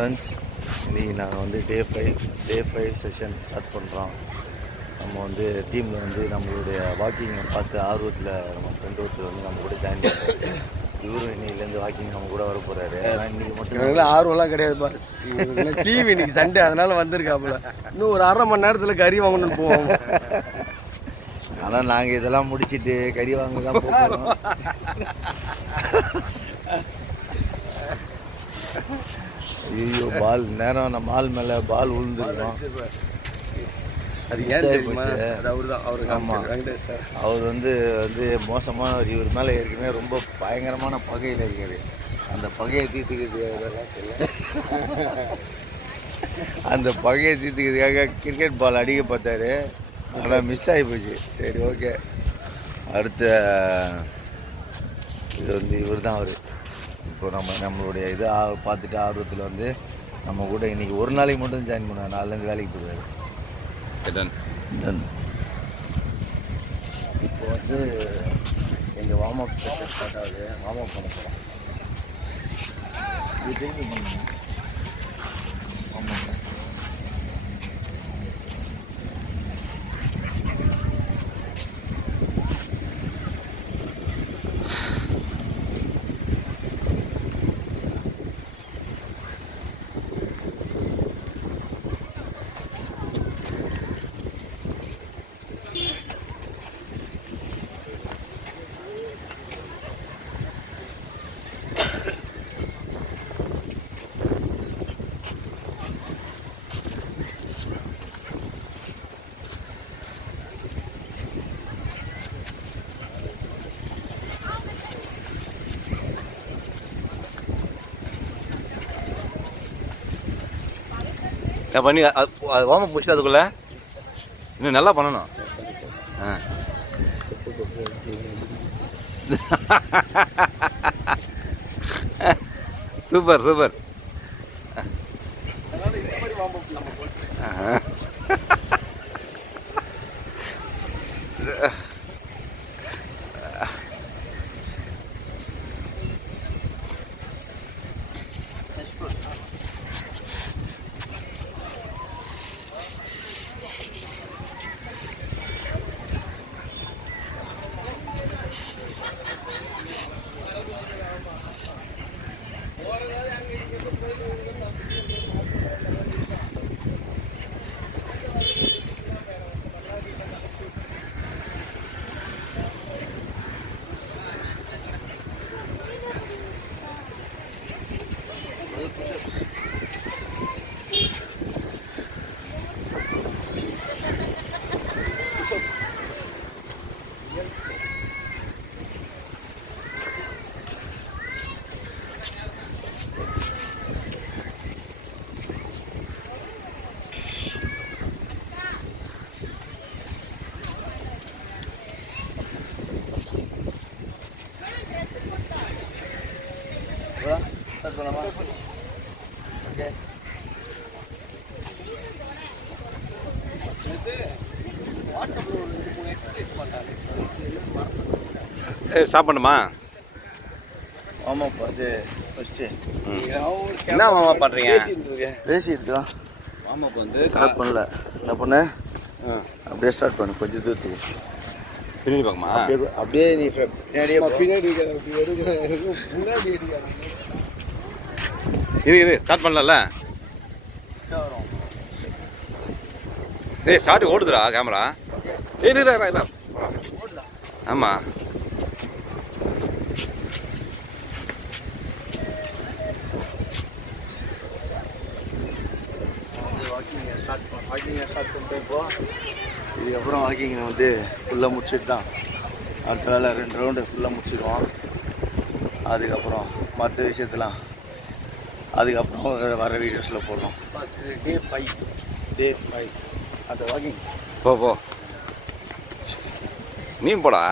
Friends, இன்றைக்கி நாங்கள் வந்து டே ஃபைவ் செஷன் ஸ்டார்ட் பண்ணுறோம். நம்ம வந்து டீமில் வந்து நம்மளுடைய வாக்கிங்கை பார்த்து ஆர்வத்தில் நம்ம ஃப்ரெண்ட் ஒருத்தர் வந்து நம்ம கூட ஜாயின் பண்ணுறாரு. இவரும் இன்னையிலேருந்து வாக்கிங் நம்ம கூட வர போகிறாரு. ஆனால் இன்றைக்கி மட்டும் ஆர்வம்லாம் கிடையாது பாஸ். லீவ் இன்னைக்கு சண்டே, அதனால் வந்திருக்காப்புல. இன்னும் ஒரு 1/2 மணி நேரத்தில் கறி வாங்கணும்னு போவோம். ஆனால் நாங்கள் இதெல்லாம் முடிச்சுட்டு கறி வாங்க தான் போகிறோம். ஐயோ, பால் நேரம் நம்ம பால் மேலே பால் விழுந்துருக்கோம். அது ஏன் தெரியுமா? ஆமாம், அவர் வந்து மோசமானவர். இவர் மேலே ஏற்கனவே ரொம்ப பயங்கரமான பகையில் இருக்கார். அந்த பகையை தீர்த்துக்கிறதுக்காக கிரிக்கெட் பால் அடிக்க பார்த்தாரு. ஆனால் மிஸ் ஆகி போச்சு. சரி, ஓகே. அடுத்த இது வந்து இவர் தான் அவர். இப்போ நம்மளுடைய இதை பார்த்துட்டு ஆர்வத்தில் வந்து நம்ம கூட இன்றைக்கி ஒரு நாளைக்கு மட்டும் ஜாயின் பண்ணுவார். நாலுலேருந்து வேலைக்கு போயிடுவார். டன் இப்போ வந்து எங்கள் வார்ம் அப் செஷன் ஸ்டார்ட் ஆகுது. வார்ம் அப் பண்ண போகிறோம். இது திரும்பி பண்ணுங்க. ஆமாம், பண்ணி வார்ம் அப் முடிச்சு அதுக்குள்ளே இன்னும் நல்லா பண்ணணும். Super super. ஸ்டாப் பண்ணுமா? ஆமாம், அது ஃபஸ்ட்டு என்ன மாமா பண்ணுறீங்க? பேசி இருக்கலாம். மாமாப்பு வந்து ஸ்டார்ட் பண்ணல. என்ன பண்ண? அப்படியே ஸ்டார்ட் பண்ணு. கொஞ்சம் தூரத்துக்கு பின்னாடி பார்க்குமா? அப்படியே நீ பின்னாடியே இரு ஸ்டார்ட் பண்ணல. ஏய், ஸ்டார்ட் ஓடுதுடா கேமரா. இரு. ஆமாம், வாக்கிங்கை ஸ்டார்ட் பண்ணிட்டு இதுக்கப்புறம் வாக்கிங்கை வந்து ஃபுல்லாக முடிச்சுட்டு தான் அடுத்த வேலை 2 ரவுண்டு ஃபுல்லாக முடிச்சிடுவோம். அதுக்கப்புறம் மற்ற விஷயத்தெலாம் அதுக்கப்புறம் வர வீடியோஸில் போடுறோம். டே 5 அந்த வாக்கிங் போ நீ போடா.